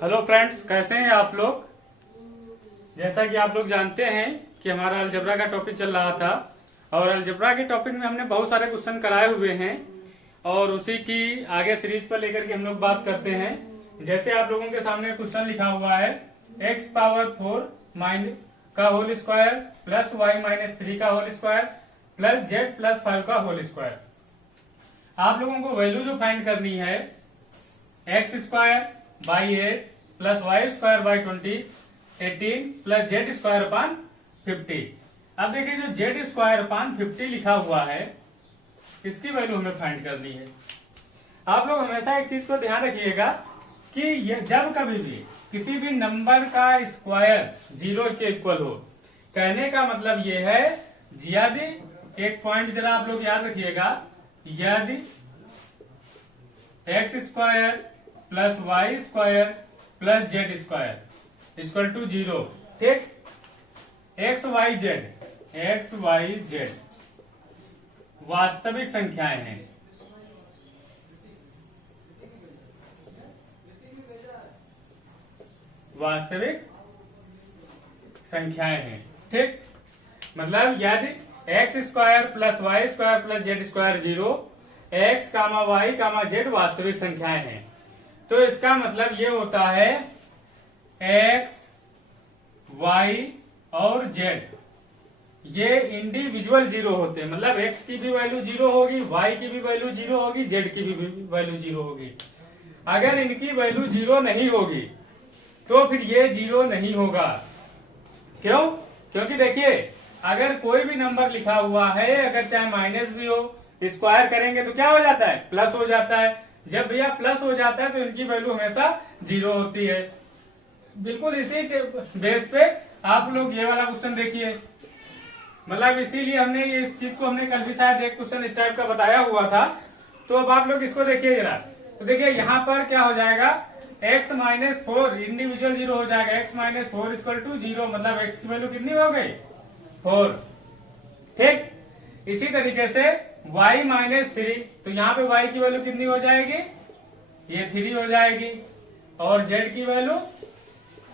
Hello friends, कैसे हैं आप लोग। जैसा कि आप लोग जानते हैं कि हमारा अलजेब्रा का टॉपिक चल रहा था और अलजेब्रा के टॉपिक में हमने बहुत सारे क्वेश्चन कराए हुए हैं और उसी की आगे सीरीज पर लेकर के हम लोग बात करते हैं। जैसे आप लोगों के सामने क्वेश्चन लिखा हुआ है x पावर 4 का होल स्क्वायर प्लस y-3 का होल स्क्वायर प्लस z+5 का होल स्क्वायर। आप लोगों को वैल्यू जो फाइंड करनी है X square by 8 plus Y square by 18 plus Z square upon 50। अब देखिए जो जेड स्क्वायर अपान 50 लिखा हुआ है इसकी वैल्यू हमें फाइंड करनी है। आप लोग हमेशा एक चीज को ध्यान रखिएगा कि ये जब कभी भी किसी भी नंबर का स्क्वायर 0 के इक्वल हो, कहने का मतलब ये है यदि एक पॉइंट जरा आप लोग याद रखिएगा, यदि x square plus Y square plus Z square equal to 0, ठीक। एक्स वाई जेड वास्तविक संख्याएं हैं। वास्तविक संख्याएं हैं, ठीक। मतलब यदि x square plus Y square plus Z square 0, x comma y comma z वास्तविक संख्याएं हैं, तो इसका मतलब ये होता है एक्स वाई और जेड ये इंडिविजुअल 0 होते हैं। मतलब एक्स की भी वैल्यू 0 होगी, वाई की भी वैल्यू 0 होगी, जेड की भी वैल्यू 0 होगी। अगर इनकी वैल्यू 0 नहीं होगी तो फिर ये 0 नहीं होगा। क्यों? क्योंकि देखिए अगर कोई भी नंबर लिखा हुआ है, अगर चाहे माइनस भी हो, स्क्वायर करेंगे तो क्या हो जाता है, प्लस हो जाता है। जब भैया प्लस हो जाता है तो इनकी वैल्यू हमेशा 0 होती है। बिल्कुल इसी के बेस पे आप लोग ये वाला क्वेश्चन देखिए। मतलब इसीलिए हमने ये इस चीज को हमने कल भी शायद एक क्वेश्चन इस टाइप का बताया हुआ था। तो अब आप लोग इसको देखिए जरा, तो देखिए यहाँ पर क्या हो जाएगा, x-4 इंडिविजुअल 0 हो जाएगा। x-4 इक्वल टू 0, मतलब x की वैल्यू कितनी हो गई, 4, ठीक। इसी तरीके से y-3, तो यहाँ पे y की वैल्यू कितनी हो जाएगी, ये 3 हो जाएगी और z की वैल्यू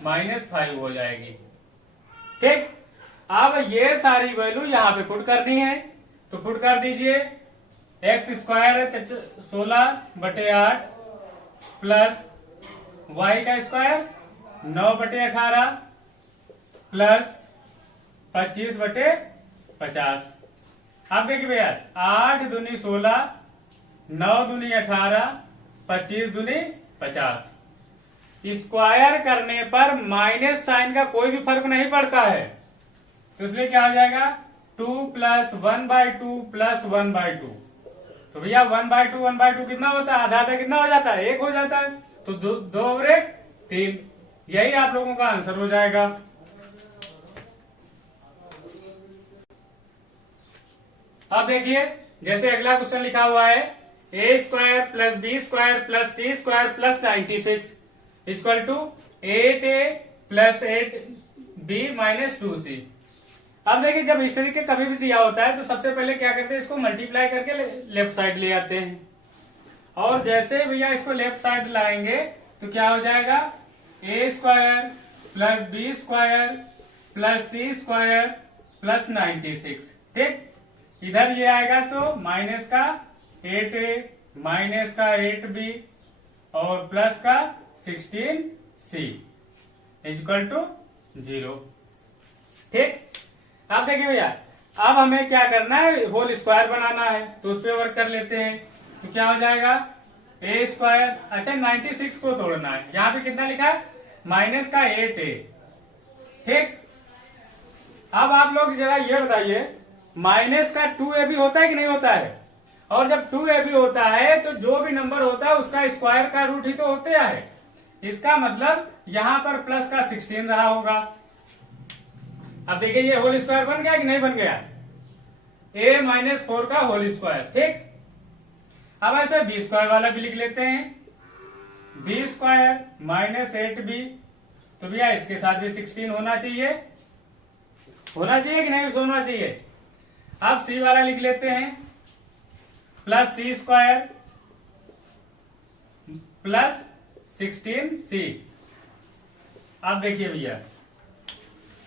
-5 हो जाएगी, ठीक। अब ये सारी वैल्यू यहाँ पे पुट करनी है, तो पुट कर दीजिए। एक्स स्क्वायर है 16/8 प्लस वाई का स्क्वायर 9/18 प्लस 25/50। अब देखिए भैया 8 दूनी 16, 9 दूनी 18, 25 दूनी 50। स्क्वायर करने पर माइनस साइन का कोई भी फर्क नहीं पड़ता है, तो इसलिए क्या हो जाएगा 2 प्लस 1/2 प्लस 1/2। तो भैया 1/2 कितना होता है, आधा आधा कितना हो जाता है, 1 हो जाता है। तो 2 और 1 3, यही आप लोगों का आंसर हो जाएगा। अब देखिए जैसे अगला क्वेश्चन लिखा हुआ है a square plus B square plus C square plus 96 equal to 8a plus 8b minus 2c। अब देखिए जब इस तरीके कभी भी दिया होता है तो सबसे पहले क्या करते हैं, इसको मल्टीप्लाई करके लेफ्ट साइड ले आते हैं। और जैसे भैया इसको लेफ्ट साइड लाएंगे तो क्या हो जाएगा, a square plus B square plus C square plus 96, ठीक। इधर ये आएगा तो माइनस का 8a माइनस का 8b और प्लस का 16c इक्वल टू 0, ठीक। अब देखिए भैया अब हमें क्या करना है, होल स्क्वायर बनाना है, तो उस पर वर्क कर लेते हैं। तो क्या हो जाएगा a स्क्वायर, अच्छा 96 को तोड़ना है, यहाँ पे कितना लिखा है माइनस का 8a, ठीक। अब आप लोग जरा ये बताइए माइनस का 2a भी होता है कि नहीं होता है, और जब 2a भी होता है तो जो भी नंबर होता है उसका स्क्वायर का रूट ही तो होते है। इसका मतलब यहाँ पर प्लस का 16 रहा होगा। अब देखिए ये होल स्क्वायर बन गया कि नहीं बन गया, a-4 का होल स्क्वायर, ठीक। अब ऐसे बी स्क्वायर वाला भी लिख लेते हैं, बी स्क्वायर माइनस 8b, तो भैया इसके साथ भी 16 होना चाहिए कि नहीं होना चाहिए। अब सी वाला लिख लेते हैं, प्लस सी स्क्वायर प्लस 16c। अब देखिए भैया,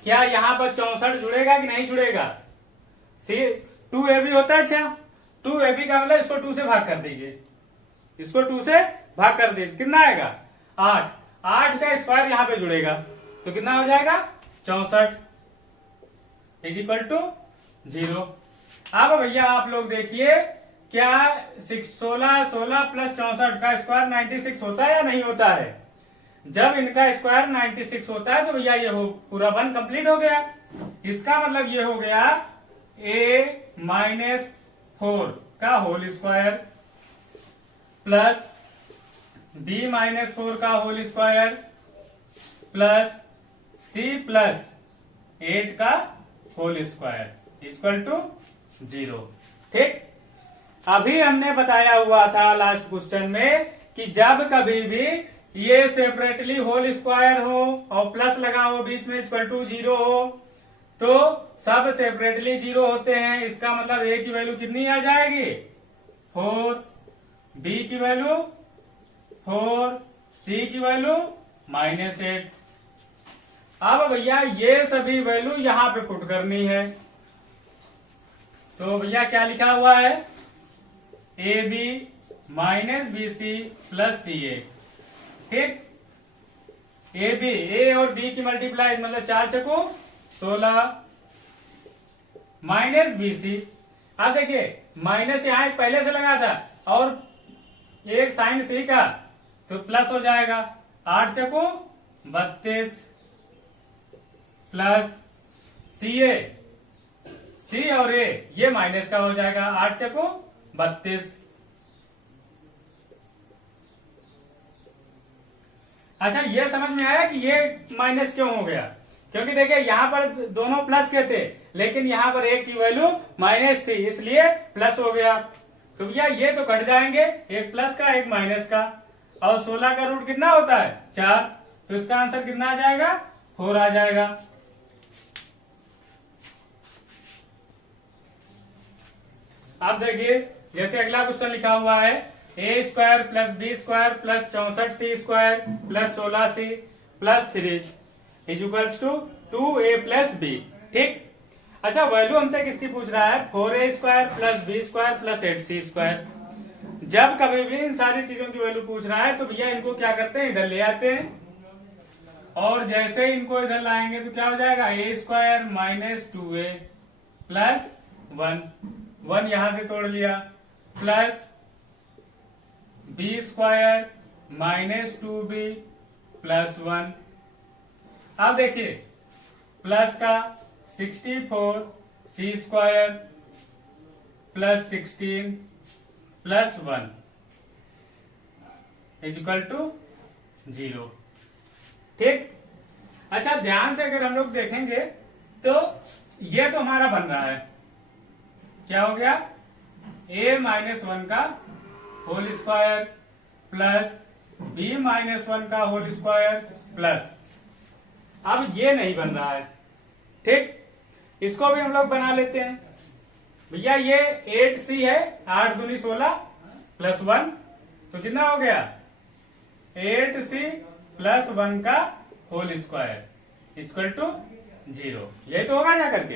क्या यहाँ पर 64 जुड़ेगा कि नहीं जुड़ेगा? सी 2ab होता है। अच्छा, 2ab का मतलब इसको 2 से भाग कर दीजिए, इसको 2 से भाग कर दीजिए, कितना आएगा? 8। 8 का स्क्वायर यहाँ पे जुड़ेगा तो कितना हो जाएगा? 64 इज इक्वल टू 0। अब भैया आप लोग देखिए, क्या 16 प्लस 64 का स्क्वायर 96 होता है या नहीं होता है? जब इनका स्क्वायर 96 होता है तो भैया ये हो पूरा 1 कंप्लीट हो गया। इसका मतलब ये हो गया a-4 का होल स्क्वायर प्लस b-4 का होल स्क्वायर प्लस c+8 का होल स्क्वायर इक्वल टू 0। ठीक, अभी हमने बताया हुआ था लास्ट क्वेश्चन में कि जब कभी भी ये सेपरेटली होल स्क्वायर हो और प्लस लगा हो बीच में इक्वल टू 0 हो तो सब सेपरेटली 0 होते हैं। इसका मतलब a की वैल्यू कितनी आ जाएगी? 4, b की वैल्यू 4, c की वैल्यू -8। अब भैया ये सभी वैल्यू यहां पे पुट करनी है, तो भैया क्या लिखा हुआ है? ab -bc plus ca। ठीक, a और b की मल्टीप्लाई मतलब 4 चको 16 माइनस bc। अब देखिए माइनस यहाँ एक पहले से लगा था और एक साइन c का तो प्लस हो जाएगा 8 चको 32 प्लस ca, c और a ये माइनस का हो जाएगा 8 चको 32। अच्छा, ये समझ में आया कि ये माइनस क्यों हो गया? क्योंकि देखिए यहाँ पर दोनों प्लस के थे लेकिन यहाँ पर एक की वैल्यू माइनस थी इसलिए प्लस हो गया। तो भैया ये तो कट जाएंगे, एक प्लस का एक माइनस का, और 16 का रूट कितना होता है? 4, तो इसका आंसर कितना आ जाएगा? 4 आ जाएगा। अब देखिए जैसे अगला क्वेश्चन लिखा हुआ है a² plus b² plus 64c² plus 16c plus 3 is equals to 2a plus b। ठीक, अच्छा वैल्यू हमसे किसकी पूछ रहा है? 4a² plus b² plus 8c²। जब कभी भी इन सारी चीजों की वैल्यू पूछ रहा है तो भैया इनको क्या करते हैं? इधर ले आते हैं, और जैसे ही इनको इधर लाएंगे तो क्या हो जाएगा? a² माइनस 2a प्लस 1 यहां से तोड़ लिया plus b² minus 2b plus 1। अब देखिए प्लस का 64c² plus 16 plus 1 is equal to 0। ठीक, अच्छा ध्यान से अगर हम लोग देखेंगे तो ये तो हमारा बन रहा है, क्या हो गया? a-1 का होल स्क्वायर प्लस b-1 का होल स्क्वायर प्लस, अब ये नहीं बन रहा है। ठीक, इसको भी हम लोग बना लेते हैं। भैया ये 8c है, 8 दूनी 16 प्लस 1 तो कितना हो गया? 8c प्लस 1 का होल स्क्वायर इक्वल टू 0। यही तो होगा जा करके।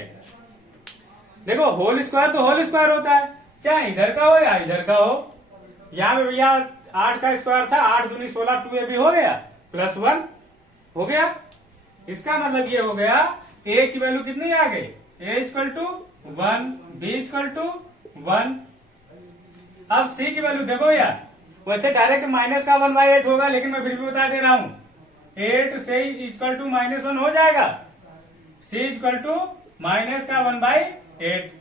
देखो होल स्क्वायर तो होल स्क्वायर होता है, चाहे इधर का हो या इधर का हो। यहाँ पे भैया 8 का स्क्वायर था, 8 दूनी 16 2a भी हो गया प्लस 1 हो गया। इसका मतलब ये हो गया a की वैल्यू कितनी आ गई? a equal to 1, b equal to 1। अब c की वैल्यू देखो यार, वैसे डायरेक्ट माइनस का 1/8 होगा लेकिन मैं फिर भी बता दे रहा हूं 8 से इक्वल टू -1 हो जाएगा, c इक्वल टू माइनस का 1/8।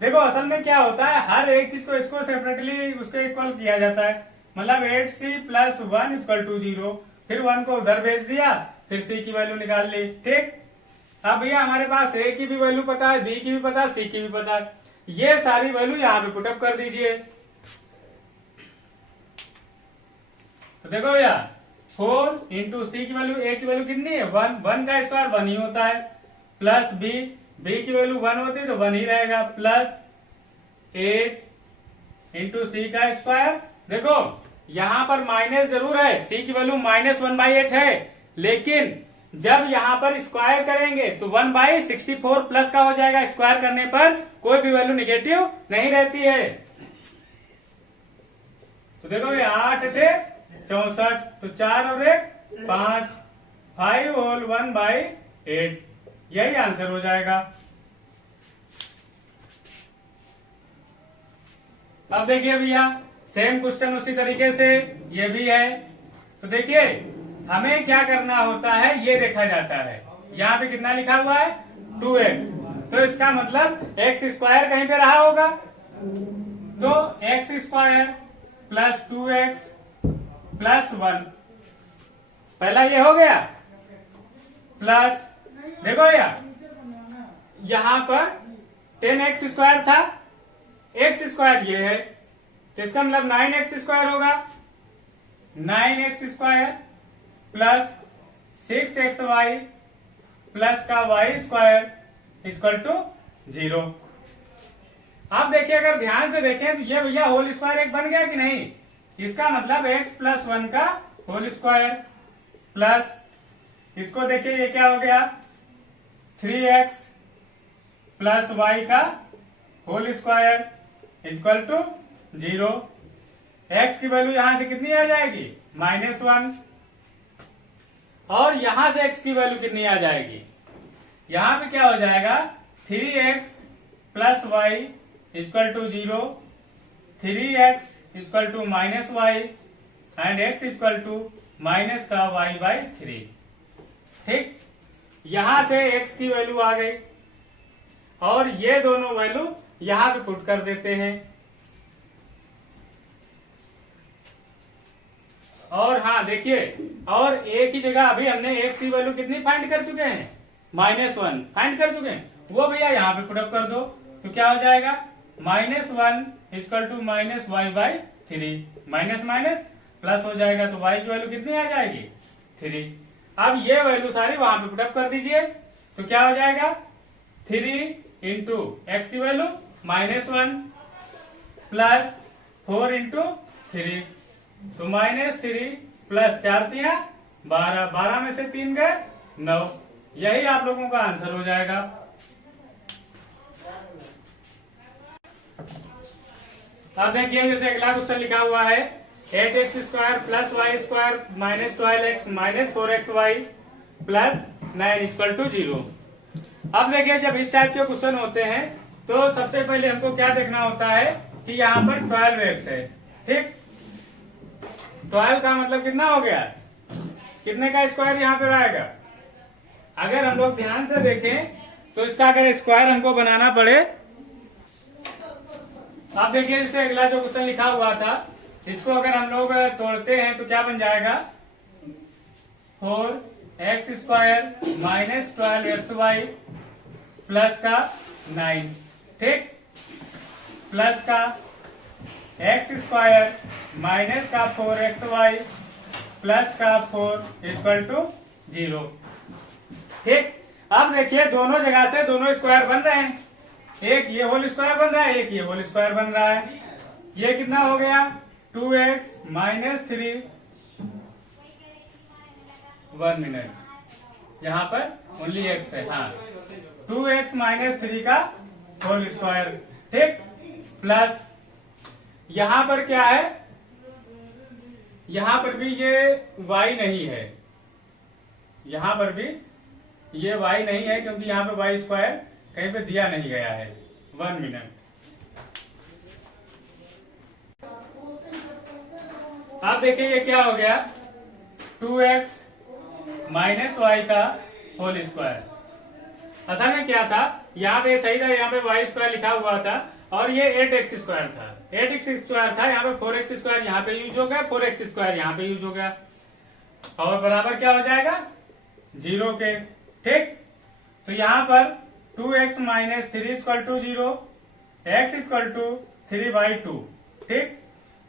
देखो असल में क्या होता है, हर एक चीज को इसको सेपरेटली उसके इक्वल किया जाता है। मतलब 8c प्लस 1 इक्वल टू 0, फिर 1 को उधर भेज दिया, फिर c की वैल्यू निकाल ली। ठीक, अब भैया हमारे पास a की भी वैल्यू पता है, b की भी पता है, c की भी पता है। ये सारी वैल्यू यहाँ पे पुटअप कर दीजिए। तो देखो भैया 4 इंटू सी की वैल्यू, a की वैल्यू कितनी है? 1 का स्क्वायर 1 ही होता है, प्लस b की वैल्यू 1 होती है तो 1 ही रहेगा, प्लस 8 इंटू सी का स्क्वायर। देखो यहाँ पर माइनस जरूर है, c की वैल्यू -1/8 है लेकिन जब यहाँ पर स्क्वायर करेंगे तो 1/64 प्लस का हो जाएगा। स्क्वायर करने पर कोई भी वैल्यू निगेटिव नहीं रहती है। तो देखो ये 8 × 64, तो 4 और 1 5, 5 होल 1/8, यही आंसर हो जाएगा। अब देखिए भैया सेम क्वेश्चन उसी तरीके से ये भी है। तो देखिए हमें क्या करना होता है ये देखा जाता है। यहाँ पे कितना लिखा हुआ है 2x, तो इसका मतलब x स्क्वायर कहीं पे रहा होगा, तो x square plus 2x plus 1, पहला ये हो गया, प्लस देखो भैया यहाँ पर 10x स्क्वायर था, x स्क्वायर ये है, तो इसका मतलब 9x स्क्वायर होगा। 9x square plus 6xy plus का y स्क्वायर इक्वल टू 0। आप देखिए अगर ध्यान से देखें तो ये भैया होल स्क्वायर एक बन गया कि नहीं। इसका मतलब x प्लस 1 का होल स्क्वायर प्लस इसको देखिए ये क्या हो गया 3x प्लस y का whole square equal to 0। x की वैल्यू यहां से कितनी आ जाएगी -1, और यहां से x की वैल्यू कितनी आ जाएगी, यहां पे क्या हो जाएगा 3x plus y equal to 0, 3x equal to -y and x equal to minus का y/3। ठीक, यहां से x की वैल्यू आ गई और ये दोनों वैल्यू यहां पे पुट कर देते हैं। और हाँ देखिए, और एक ही जगह अभी हमने x की वैल्यू कितनी फाइंड कर चुके हैं -1 फाइंड कर चुके हैं, वो भैया यहाँ पे पुटअप कर दो, तो क्या हो जाएगा -1 equal to -y/3, minus minus plus हो जाएगा, तो y की वैल्यू कितनी आ जाएगी 3। अब ये वैल्यू सारी वहां पे पुटअप कर दीजिए, तो क्या हो जाएगा 3 इंटू एक्स की वैल्यू -1 प्लस 4 इंटू 3, तो -3 प्लस 4 × 12, 12 में से 3 गए 9, यही आप लोगों का आंसर हो जाएगा। अब देखिए जैसे अगला क्वेश्चन लिखा हुआ है 8x square plus Y square -12x -4xy plus 9 equal to 0। अब देखिए जब इस टाइप के क्वेश्चन होते हैं तो सबसे पहले हमको क्या देखना होता है कि यहाँ पर 12x है। ठीक, 12 का मतलब कितना हो गया, कितने का स्क्वायर यहाँ पे आएगा। अगर हम लोग ध्यान से देखें तो इसका अगर स्क्वायर हमको बनाना पड़े, आप देखिए जैसे अगला जो क्वेश्चन लिखा हुआ था इसको अगर हम लोग तोड़ते हैं तो क्या बन जाएगा 4x स्क्वायर -12xy प्लस का 9। ठीक, प्लस का x स्क्वायर माइनस का 4xy प्लस का 4 इक्वल टू 0। ठीक, अब देखिए दोनों जगह से दोनों स्क्वायर बन रहे हैं, एक ये होल स्क्वायर बन रहा है, एक ये होल स्क्वायर बन रहा है। ये कितना हो गया 2x -3, 1 मिनट, यहाँ पर ओनली x है, हाँ 2x -3 का होल स्क्वायर। ठीक, प्लस यहाँ पर क्या है, यहाँ पर भी ये y नहीं है, यहाँ पर भी ये y नहीं है क्योंकि यहाँ पे y स्क्वायर कहीं पे दिया नहीं गया है। 1 मिनट, आप देखिए ये क्या हो गया 2x -y का होल स्क्वायर। असल में क्या था, यहाँ पे सही था, यहाँ पे y स्क्वायर लिखा हुआ था और ये 8x स्क्वायर था, 8x स्क्वायर था, यहाँ पे 4x स्क्वायर यहाँ पे यूज हो गया, 4x स्क्वायर यहाँ पे यूज हो गया, और बराबर क्या हो जाएगा 0 के। ठीक, तो यहाँ पर 2x -3 equal to 0, x equal to 3/2। ठीक,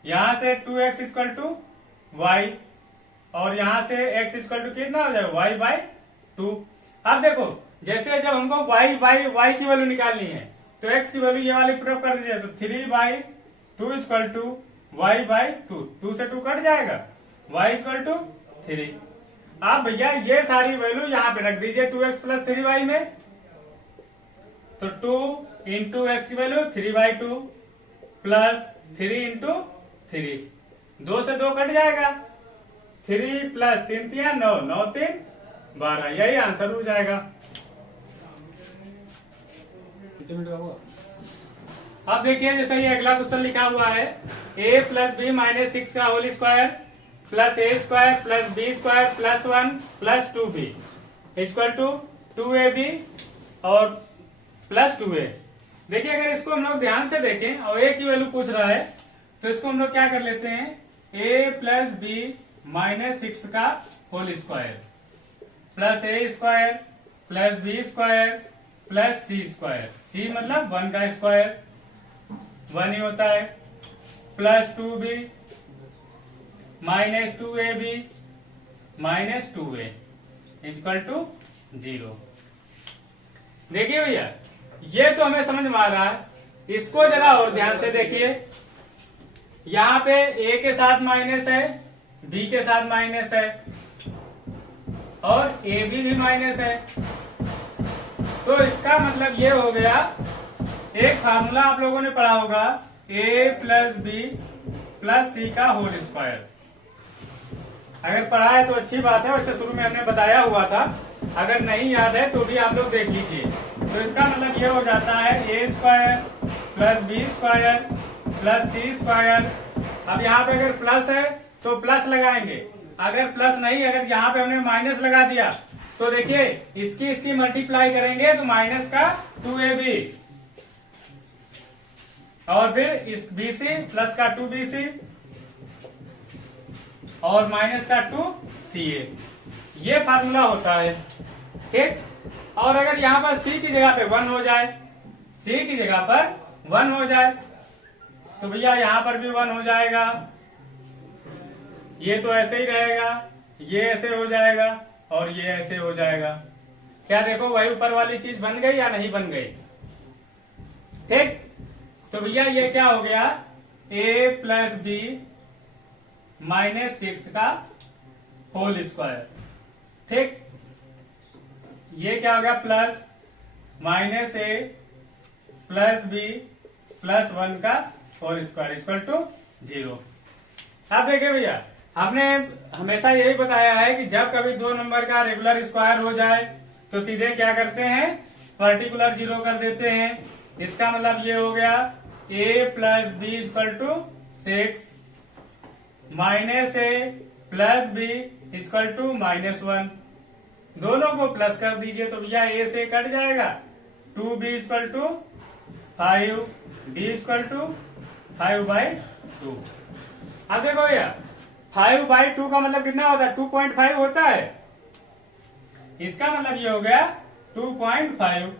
यहाँ से 2x इक्वल टू y और यहाँ से x इक्वल टू कितना हो जाएगा y/2। अब देखो जैसे जब हमको y की वैल्यू निकालनी है तो x की वैल्यू ये वाली प्रयोग कर दीजिए, तो 3/2 इक्वल टू y/2, 2 से 2 कट जाएगा, y इक्वल टू 3। आप भैया ये सारी वैल्यू यहाँ पे रख दीजिए 2x प्लस 3y में। तो 2 इंटू एक्स की वैल्यू 3/2 प्लस 3 इंटू 3, 2 से 2 कट जाएगा, 3 प्लस 3 3 9, 9 3 12, यही आंसर हो जाएगा। कितने मिनट का हुआ? अब देखिए जैसे ये अगला क्वेश्चन लिखा हुआ है a प्लस बी माइनस 6 का whole square plus A square plus B square plus 1 plus 2b equal to 2ab और प्लस 2a। देखिए अगर इसको हम लोग ध्यान से देखें और a की वैल्यू पूछ रहा है तो इसको हम लोग क्या कर लेते हैं, a प्लस बी माइनस 6 का होल स्क्वायर प्लस ए square plus B square plus सी स्क्वायर, सी मतलब 1 का स्क्वायर 1 ही होता है, plus 2b minus 2ab minus 2a equal to 0। देखिए भैया ये तो हमें समझ में आ रहा है, इसको जरा और ध्यान से देखिए। यहाँ पे a के साथ माइनस है, b के साथ माइनस है और ab भी माइनस है। तो इसका मतलब ये हो गया, एक फार्मूला आप लोगों ने पढ़ा होगा a plus b plus c का होल स्क्वायर। अगर पढ़ा है तो अच्छी बात है, वैसे शुरू में हमने बताया हुआ था, अगर नहीं याद है तो भी आप लोग देख लीजिए। तो इसका मतलब ये हो जाता है a square plus B square plus C square. अब यहाँ पे अगर प्लस है तो प्लस लगाएंगे, अगर प्लस नहीं, अगर यहाँ पे हमने माइनस लगा दिया तो देखिए इसकी मल्टीप्लाई करेंगे तो माइनस का 2ab और फिर इस bc प्लस का 2bc और माइनस का 2ca, ये फार्मूला होता है, ठीक। और अगर यहाँ पर c की जगह पे 1 हो जाए, c की जगह पर 1 हो जाए तो भैया यहाँ पर भी 1 हो जाएगा, ये तो ऐसे ही रहेगा, ये ऐसे हो जाएगा और ये ऐसे हो जाएगा। क्या देखो वही ऊपर वाली चीज बन गई या नहीं बन गई, ठीक। तो भैया ये क्या हो गया, a प्लस बी माइनस 6 का होल स्क्वायर, ठीक। ये क्या हो गया, plus minus A plus b plus 1 का होल स्क्वायर इक्वल टू 0। अब देखिए भैया हमने हमेशा यही बताया है कि जब कभी दो नंबर का रेगुलर स्क्वायर हो जाए तो सीधे क्या करते हैं, पर्टिकुलर 0 कर देते हैं। इसका मतलब ये हो गया a plus B equal to 6 minus A plus B equal to -1, दोनों को प्लस कर दीजिए तो भैया a से कट जाएगा, 2b equal to 5, b equal to 5/2। अब देखो भैया 5/2 का मतलब कितना होता है, 2.5 होता है, इसका मतलब ये हो गया 2.5।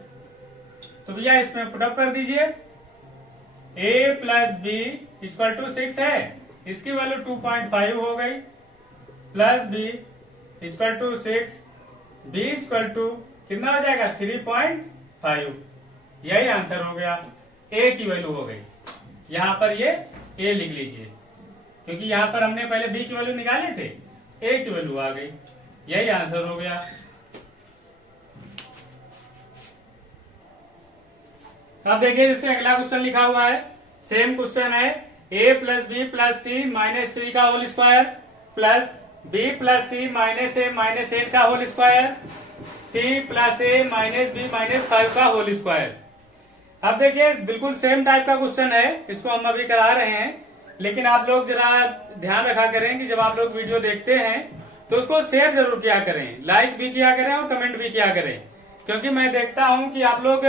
तो भैया इसमें पुटअप कर दीजिए, a plus B equal to 6 है, इसकी वैल्यू 2.5 हो गई, plus B equal to 6, b equal to कितना हो जाएगा 3.5, यही आंसर हो गया, a की वैल्यू हो गई। यहाँ पर ये a लिख लीजिए क्योंकि यहाँ पर हमने पहले b की वैल्यू निकाली थी, a की वैल्यू आ गई, यही आंसर हो गया। अब देखिए जैसे अगला क्वेश्चन लिखा हुआ है, सेम क्वेश्चन है, a plus b plus C minus 3 का whole square plus b plus C minus a minus 8 का होल स्क्वायर, c प्लस ए माइनस बी माइनस 5 का होल स्क्वायर। अब देखिए बिल्कुल सेम टाइप का क्वेश्चन है, इसको हम अभी करा रहे हैं, लेकिन आप लोग जरा ध्यान रखा करें कि जब आप लोग वीडियो देखते हैं तो उसको शेयर जरूर किया करें, लाइक भी किया करें और कमेंट भी किया करें, क्योंकि मैं देखता हूं कि आप लोग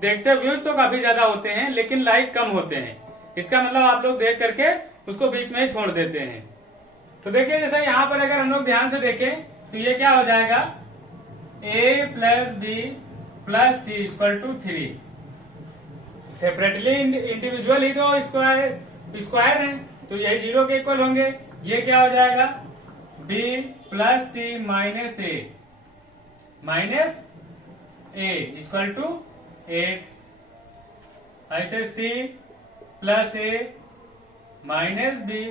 देखते व्यूज तो काफी ज्यादा होते हैं लेकिन लाइक कम होते हैं, इसका मतलब आप लोग देख करके उसको बीच में ही छोड़ देते हैं। तो देखिए जैसे यहाँ पर अगर हम लोग ध्यान से देखें तो ये क्या हो जाएगा, a plus b plus c equal to 3, separately individual ही तो स्क्वायर है तो यही 0 के इक्वल होंगे। ये क्या हो जाएगा, b plus C minus A equal to 8, ऐसे c plus A minus B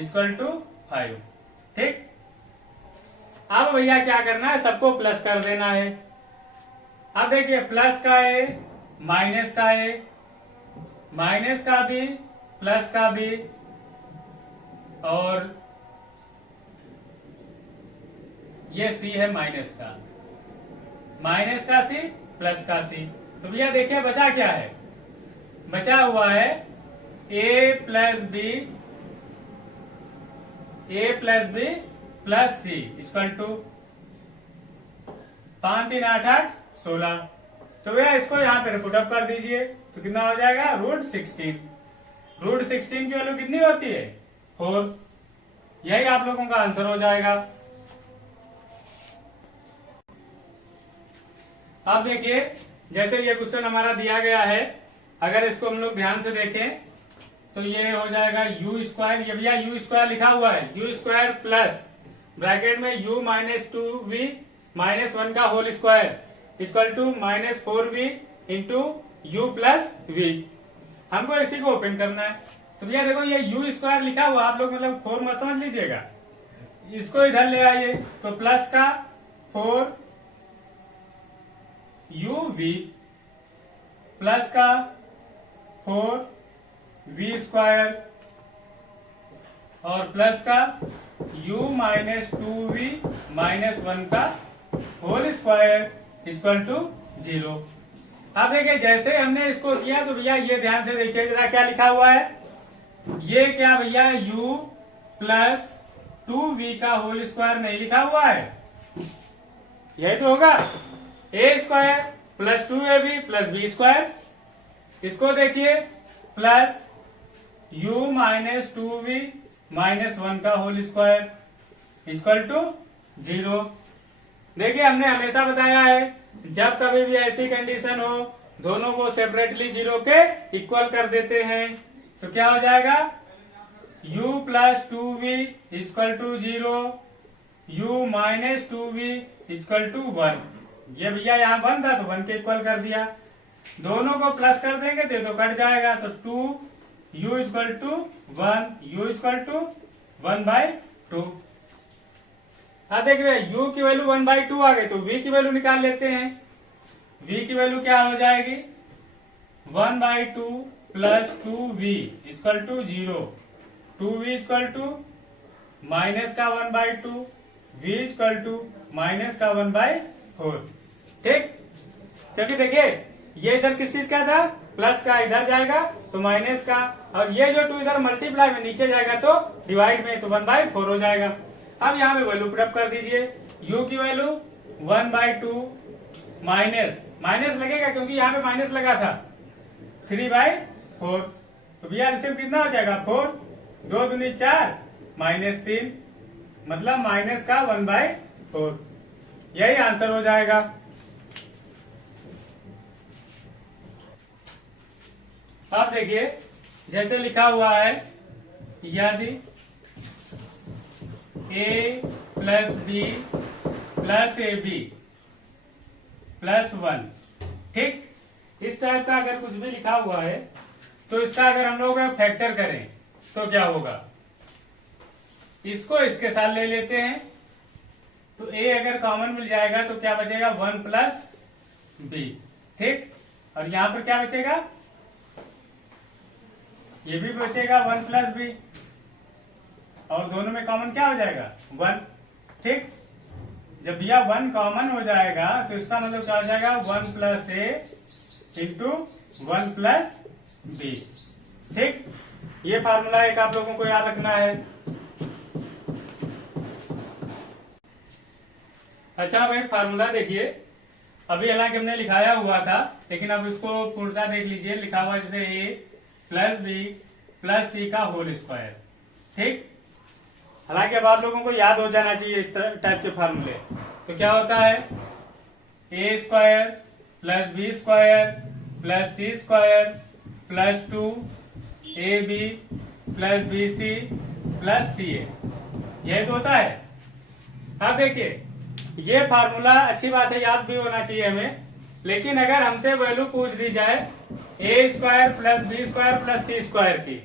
equal to 5, ठीक। अब भैया क्या करना है, सबको प्लस कर देना है। अब देखिए प्लस का ए, माइनस का ए, माइनस का बी, प्लस का बी, और ये सी है माइनस का, माइनस का सी, प्लस का सी। तो भैया देखिए बचा क्या है, बचा हुआ है a plus b, a plus b plus c equal to 5 3 8 8 16। तो भैया इसको यहाँ पे पुट अप कर दीजिए तो कितना हो जाएगा, √16। √16 की वैल्यू कितनी होती है, 4। यही आप लोगों का आंसर हो जाएगा। अब देखिए जैसे ये क्वेश्चन हमारा दिया गया है, अगर इसको हम लोग ध्यान से देखें तो ये हो जाएगा u स्क्वायर, ये भैया u स्क्वायर लिखा हुआ है, u स्क्वायर प्लस ब्रैकेट में u माइनस 2v माइनस 1 का whole square equal to minus 4v into u plus v। हमको इसी को ओपन करना है। तो भैया देखो ये u स्क्वायर लिखा हुआ, आप लोग मतलब 4 मत समझ लीजिएगा, इसको इधर ले आइए तो प्लस का 4uv प्लस का 4v स्क्वायर और प्लस का u माइनस 2v माइनस 1 का होल स्क्वायर इक्वल टू 0। अब देखिए जैसे हमने इसको किया तो भैया ये ध्यान से देखिए जरा क्या लिखा हुआ है, ये क्या भैया u प्लस 2v का होल स्क्वायर नहीं लिखा हुआ है, यही तो होगा, a square plus 2ab plus b square. इसको देखिए plus u minus 2v minus 1 का होल स्क्वायर इक्वल टू 0। देखिए हमने हमेशा बताया है जब कभी भी ऐसी कंडीशन हो दोनों को सेपरेटली 0 के इक्वल कर देते हैं तो क्या हो जाएगा, u plus 2v equal to 0, u minus 2v equal to 1। ये भैया यहाँ 1 था तो 1 के इक्वल कर दिया, दोनों को प्लस कर देंगे तो कट जाएगा, तो 2u equal to 1, u equal to 1/2। अब देखिए u की वैल्यू 1/2 आ गई तो v की वैल्यू निकाल लेते हैं। v की वैल्यू क्या हो जाएगी, 1/2 plus 2v equal to 0, 2v equal to minus का 1/2, v इक्वल टू माइनस का 1/4। ठीक, क्योंकि देखिए ये इधर किस चीज का था, प्लस का, इधर जाएगा तो माइनस का, और ये जो 2 इधर मल्टीप्लाई में नीचे जाएगा तो डिवाइड में, तो 1/4 हो जाएगा। अब यहाँ पे वैल्यू पुट अप कर दीजिए, u की वैल्यू 1/2 माइनस, माइनस लगेगा क्योंकि यहाँ पे माइनस लगा था, 3/4। तो भैया रिसीव कितना हो जाएगा, 4, 2 दूनी 4 माइनस 3, मतलब माइनस का 1/4। यही आंसर हो जाएगा। अब देखिए जैसे लिखा हुआ है, यदि a plus b plus ab plus 1, ठीक, इस टाइप का अगर कुछ भी लिखा हुआ है तो इसका अगर हम लोग फैक्टर करें तो क्या होगा, इसको इसके साथ ले लेते हैं तो a अगर कॉमन मिल जाएगा तो क्या बचेगा, 1 प्लस b। ठीक, और यहां पर क्या बचेगा, ये भी बचेगा 1 प्लस b, और दोनों में कॉमन क्या हो जाएगा, 1। ठीक, जब भैया 1 कॉमन हो जाएगा तो इसका मतलब क्या हो जाएगा, 1 plus a into 1 plus b। ठीक, ये फार्मूला एक आप लोगों को याद रखना है। अच्छा भाई फार्मूला देखिए, अभी हालांकि हमने लिखाया हुआ था लेकिन अब इसको पूर्णता देख लीजिए, लिखा हुआ जैसे a plus b plus c का होल स्क्वायर। ठीक, हालांकि अब आप लोगों को याद हो जाना चाहिए इस टाइप के फार्मूले। तो क्या होता है, a square plus b square plus c square plus 2ab plus bc plus ca, यही तो होता है। अब देखिए ये फार्मूला अच्छी बात है, याद भी होना चाहिए हमें, लेकिन अगर हमसे वैल्यू पूछ दी जाए a square plus b square plus c square की,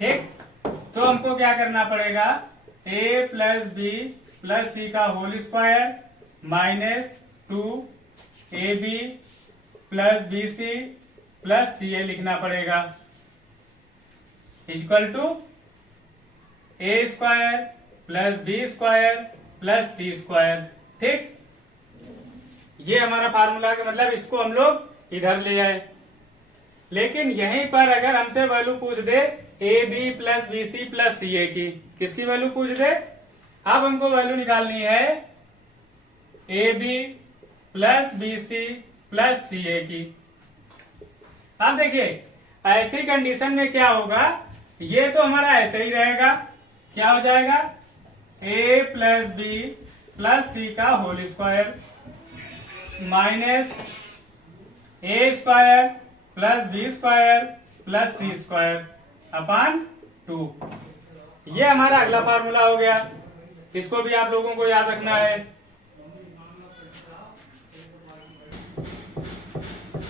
ठीक, तो हमको क्या करना पड़ेगा, a plus b plus c का whole square minus 2ab plus b c plus c a लिखना पड़ेगा equal to a square plus B square plus C square. ठीक, ये हमारा फार्मूला का मतलब इसको हम लोग इधर ले आए। लेकिन यहीं पर अगर हमसे वैल्यू पूछ दे a b plus b c plus c a की, किसकी वैल्यू पूछ दे, अब हमको वैल्यू निकालनी है a b plus b c plus c a की। अब देखिए ऐसी कंडीशन में क्या होगा, ये तो हमारा ऐसे ही रहेगा, क्या हो जाएगा a plus b plus c का whole square minus a square plus B square plus C square upon 2। ये हमारा अगला फार्मूला हो गया, इसको भी आप लोगों को याद रखना है।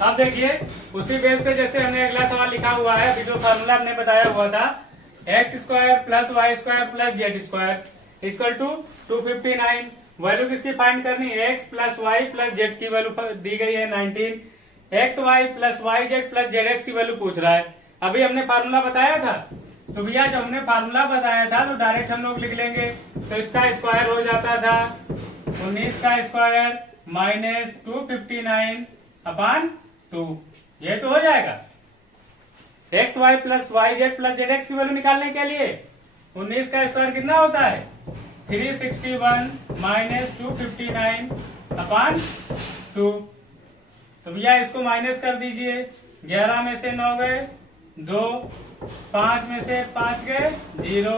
अब देखिए उसी बेस पे जैसे हमने अगला सवाल लिखा हुआ है, अभी जो फार्मूला हमने बताया हुआ था X square plus Y square plus Z square equal to 259। Value किसकी फाइंड करनी है, X plus Y plus Z की वैल्यू दी गई है 19, X Y plus Y Z plus Z X की वैल्यू पूछ रहा है। अभी हमने फार्मूला बताया था, तो भैया जब हमने फार्मूला बताया था तो डायरेक्ट हम लोग लिख लेंगे, तो इसका स्क्वायर हो जाता था 19 का स्क्वायर माइनस 259 अपॉन 2। ये तो हो जाएगा X Y plus Y Z plus Z X की वैल्यू निकालने के लिए 19 का स्क्वायर कितना होता है 361 माइनस 259 अपॉन 2। तो भैया इसको माइनस कर दीजिए, 11 में से 9 गए 2, 5 में से 5 गए 0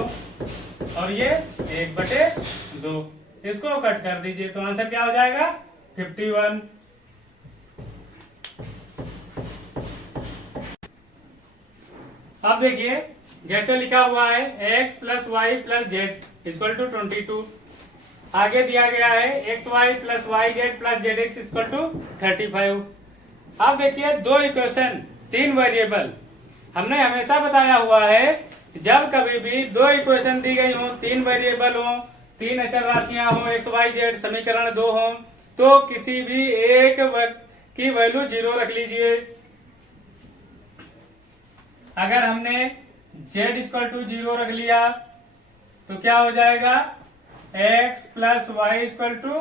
और ये 1/2, इसको कट कर दीजिए तो आंसर क्या हो जाएगा 51। अब देखिए जैसे लिखा हुआ है x plus Y plus Z equal to 22, आगे दिया गया है x Y plus Y Z plus Z X equal to 35। अब देखिए दो इक्वेशन 3 वेरिएबल, हमने हमेशा बताया हुआ है जब कभी भी दो इक्वेशन दी गई हो, 3 वेरिएबल हो, 3 अचर राशियां हो, एक्स वाई जेड समीकरण 2 हो, तो किसी भी एक की वैल्यू 0 रख लीजिए। अगर हमने z इक्वल टू 0 रख लिया तो क्या हो जाएगा x plus Y equal to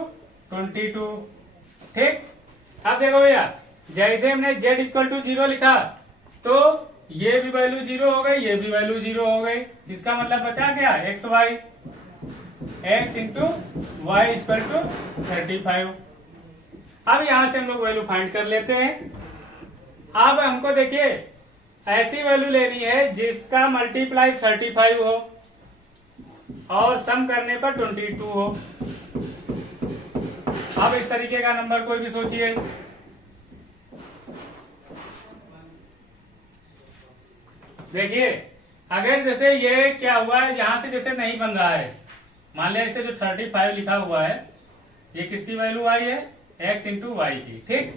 22। ठीक, अब देखो भैया जैसे हमने z इक्वल टू 0 लिखा तो ये भी वैल्यू 0 हो गई, ये भी वैल्यू 0 हो गई, इसका मतलब बचा क्या X Y, x into Y equal to 35। अब यहां से हम लोग वैल्यू फाइंड कर लेते हैं। अब हमको देखिए ऐसी वैल्यू लेनी है जिसका मल्टीप्लाई 35 हो और सम करने पर 22 हो। अब इस तरीके का नंबर कोई भी सोचिए। देखिए अगर जैसे ये क्या हुआ है, यहां से जैसे नहीं बन रहा है, मान लिया इसे जो 35 लिखा हुआ है ये किसकी वैल्यू आई है x इंटू वाई की। ठीक,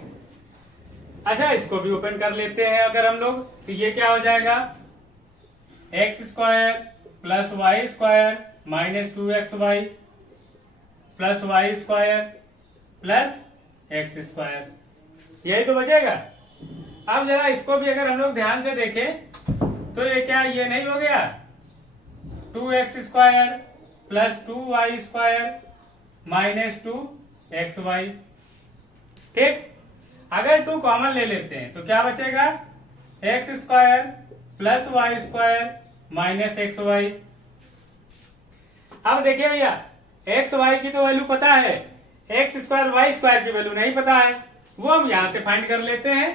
अच्छा इसको भी ओपन कर लेते हैं अगर हम लोग, तो ये क्या हो जाएगा X square plus Y square minus 2xy plus Y square plus X square, यही तो बचेगा। अब जरा इसको भी अगर हम लोग ध्यान से देखें तो ये क्या, ये नहीं हो गया 2x square plus 2y square minus 2xy। ठीक, अगर 2 कॉमन ले लेते हैं तो क्या बचेगा x square plus Y square minus x y. अब देखिए भैया एक्स वाई की तो वैल्यू पता है, एक्स स्क्वायर वाई स्क्वायर की वैल्यू नहीं पता है, वो हम यहां से फाइंड कर लेते हैं।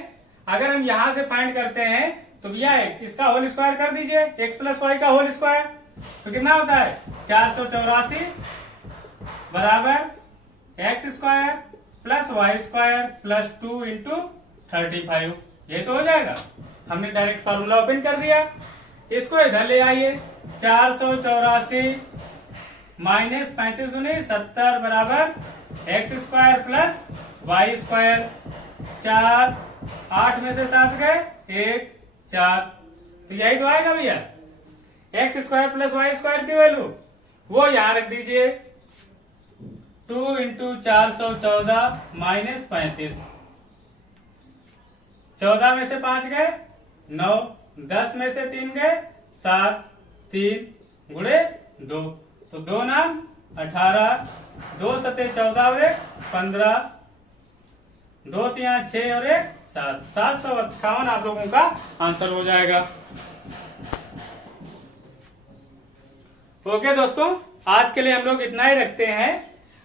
अगर हम यहां से फाइंड करते हैं तो भैया इसका होल स्क्वायर कर दीजिए, एक्स प्लस वाई का होल स्क्वायर, तो कितना होता है 484 बराबर x square plus Y square plus 2 into 35। ये तो हो जाएगा, हमने डायरेक्ट फार्मूला ओपन कर दिया। इसको इधर ले आइए, 484 माइनस 35 दूनी 70 बराबर x square plus Y square, 4 8 में से 7 गए 1 4, तो यही तो आएगा भैया x square plus Y square की वैल्यू, वो यहां रख दीजिए 2 इंटू 414 माइनस 35। 14 में से 5 गए 9, 10 में से 3 गए 7, 3 गुणे 2, तो 2 नाम 18, 2 सते 14 और 1 15, 2 3 6 और 1 7, 758 आप लोगों का आंसर हो जाएगा। ओके दोस्तों, आज के लिए हम लोग इतना ही रखते हैं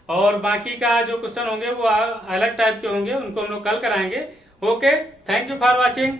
और बाकी का जो क्वेश्चन होंगे वो अलग टाइप के होंगे, उनको हम लोग कल कराएंगे। Okay, thank you for watching.